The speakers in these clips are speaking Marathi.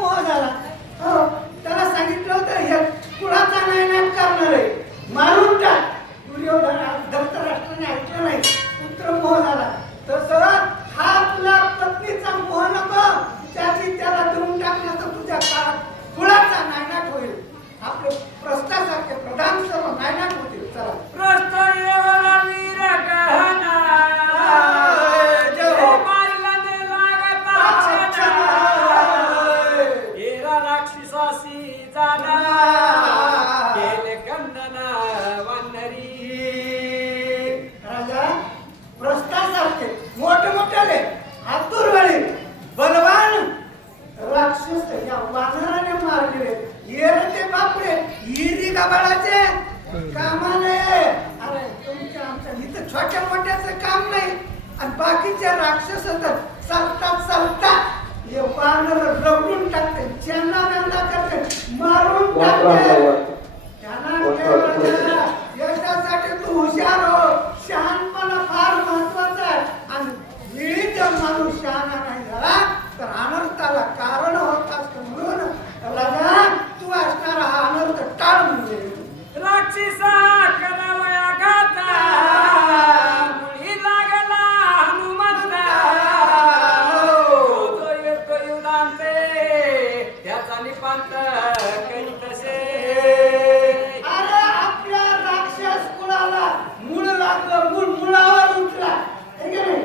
मोह झाला. हो, त्याला सांगितलं होतं हे कुळाचा नायनाट करणार आहे, मारून टाक. दुर्योधन धृतराष्ट्राने ऐकलं नाही, पुत्र मोह झाला. तसं हा तुला पत्नीचा मोह नको, त्याची त्याला देऊन टाकलं तर तुझ्या काळात कुळाचा नायनाट होईल. आपले प्रस्थासारखे प्रधान सर्व नायनाट होतील. चला प्रस्थ येवला वीर गहना राक्षसासी जाना केले कंदना वनरी. राजा प्रस्थासारखे मोठमोठ्याले आतुरवाळे बलवान राक्षस या वानराने मारलेले येरते बापरे हिरी गबाळाचे कामाने. अरे तुमच्या आमच्या इथं छोट्या मोठ्याचं काम नाही आणि बाकीचे राक्षस तर चालतात हे वानर रगडून टाकते, ज्यांना त्यांना करते, मारून टाकते. त्यांना यशासाठी तू हुशार हो, शहाणपणा फार महत्वाचा आहे. आणि मी जर माणूस शहाणा नाही झाला तर अनर्थाला कारण होत असतं. म्हणून राजा तू असणारा हा अनर्थ टाळ. म्हणजे राक्षसा करावया गाता मुळी लागला हनुमंता. जो येतो युधांते त्याचा निपांत करी तसे. अरे आपल्या राक्षस कुळाला मूळ लागलं, मुळावर उठला. हे की नाही?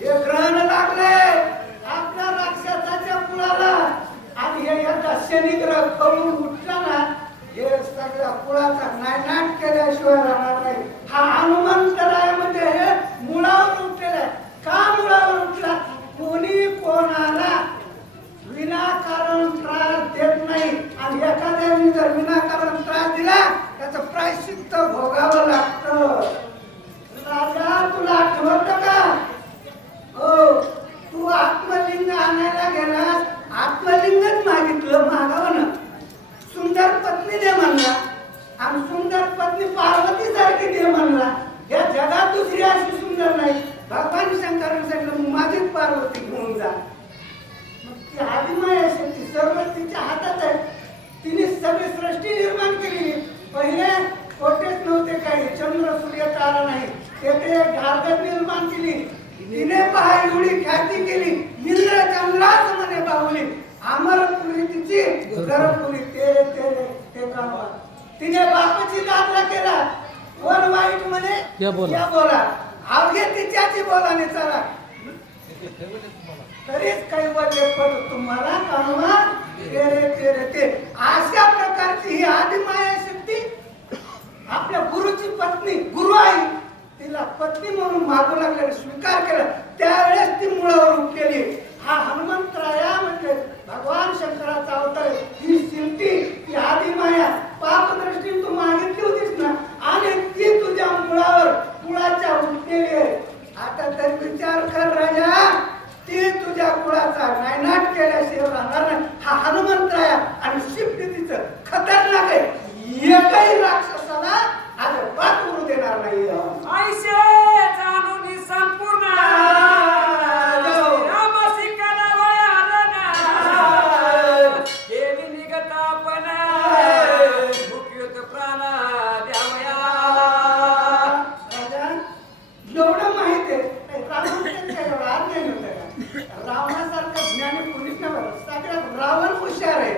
हे ग्रहण लागले आपल्या राक्षसाच्या कुळाला आणि हे एकदा शनिग्रह करून उठला ना, हे सगळ्या कुळाचा नायनाट केल्याशिवाय राहणार नाही. हा हनुमंतराय म्हणजे हे मुळावर उठलेला. का मुळावर उठला? कोणी कोणाला विनाकारण त्रास देत नाही आणि एखाद्याने जर विनाकारण त्रास दिला त्याचं प्रायश्चित्त भोगावं लागतं. राजा तुला आठवतं का? हो, तू आत्मलिंग आणायला गेलास, आत्मलिंगच मागितलं, मागावं ना. सुंदर पत्नी दे म्हणला आणि सुंदर पत्नी पार्वती सारखी दे म्हणला. या जगात दुसरी अशी सुंदर नाही. भगवान शंकरांनी सांगितलं माझीच पार्वती घेऊन जा. मग ती आदिमाया शक्ती सर्व तिच्या हातात आहे. तिने सगळी सृष्टी निर्माण केली. पहिले कोटेच नव्हते काही, चंद्र सूर्य तारा नाही, तेथे गार्गत निर्माण केली. तिने पहा एवढी ख्याती केली, इंद्र चंद्रास म्हणे बाहुली. अमरपुरी तिची गरपुरी तेरे तेरे ते कामा. तिने बापाची दादरा केला, वन वाईट म्हणे या बोला अवघे तिच्याची बोलाने चला. तरीच काही वडले पडत तुम्हाला कामा तेरे तेरे ते. अशा प्रकारची ही आदिमाया शक्ती आपल्या गुरुची पत्नी गुरु आई तिला पत्नी म्हणून मागू लागले, स्वीकार केला. त्यावेळेस ती मुळावर उठलेली. हा हनुमंतराया म्हणजे भगवान शंकराचा अवतार. ही शिल्पी ही आदिमाया पापदृष्टीने तू मागितली होतीस ना आणि ती तुझ्या मुळावर कुळाच्या उठलेली आहे. आता तर विचार कर राजा, ती तुझ्या कुळाचा नायनाट केल्याशिवाय राहणार नाही. हा हनुमंतराया आणि शिल्पी तिचं खतरनाक आहे. एकही राक्षसाला आज बात करू देणार नाही. ऐसे जाणून संपूर्ण रामासी करावया आलना देवी निगतापना मुख्यत प्राण द्यावया. राजा एवढं माहित आहे एवढं आज नाही होतं का? रावणासारखं ज्ञानी कोणीच नाही. सगळ्यात रावण हुशार आहे.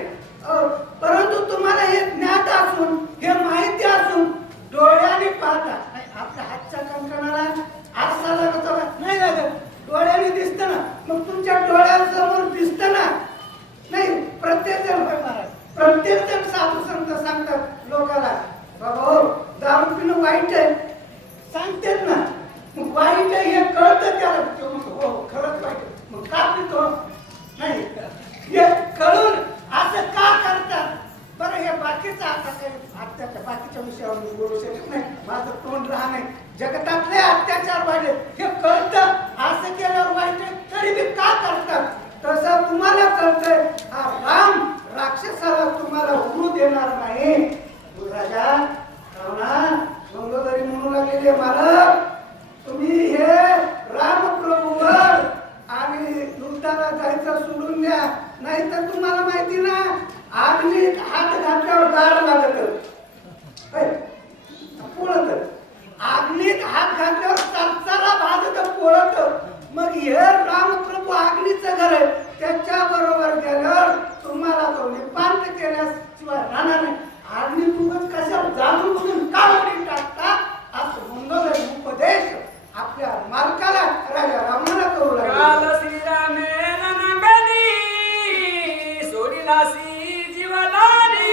परंतु तुम्हाला हे ज्ञात असून हे माहित युद्धाला जायचं सोडून द्या, नाहीतर तुम्हाला माहिती ना आग्नीत हात घातल्यावर गार लागत पोळत, आग्नीत हात घातल्यावर चरचरा भाजत पोळत. मग हे रामप्रभू अग्नीचं घर आहे, त्याच्या बरोबर गेल्यावर तुम्हाला तो निपांत केल्याशिवाय राहणार नाही. अग्नी तुम्ही कशा जाणून बुजून का उडी टाकता असं मंगल उपदेश आपल्या मालकाला राजा रामाला करू लागला. काल श्रीरामे रणंगणी सोडिलासी जीवदानी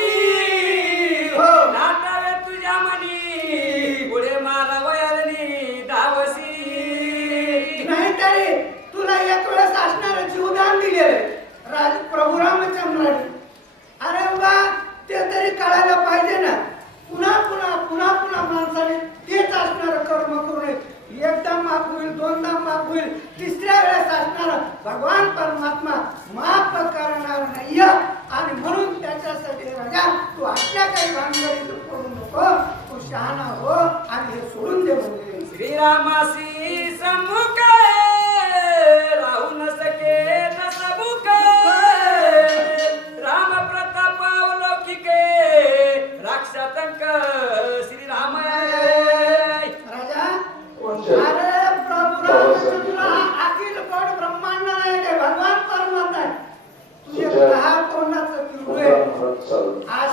हो. नाटावे तुझ्या मनी पुढे मला वयरणी धावसी. नाहीतरी तुला एक वेळेस असणारं जीवदान दिलेलं राज प्रभू रामचंद्राने. अरे वा, ते तरी कळायला पाहिजे ना. पुन्हा पुन्हा पुन्हा पुन्हा माणसाने तेच असणारं कर्म करू नये. एकदा माफ होईल, दोनदा माफ होईल, तिसऱ्या वेळेस असणारा भगवान परमात्मा माफ करणार नाही. आणि म्हणून त्याच्यासाठी राजा तू आपल्या काही भानगडीत पडू नको, तू शहाणा हो आणि हे सोडून दे म्हणजे. श्रीरामासी सम्मुख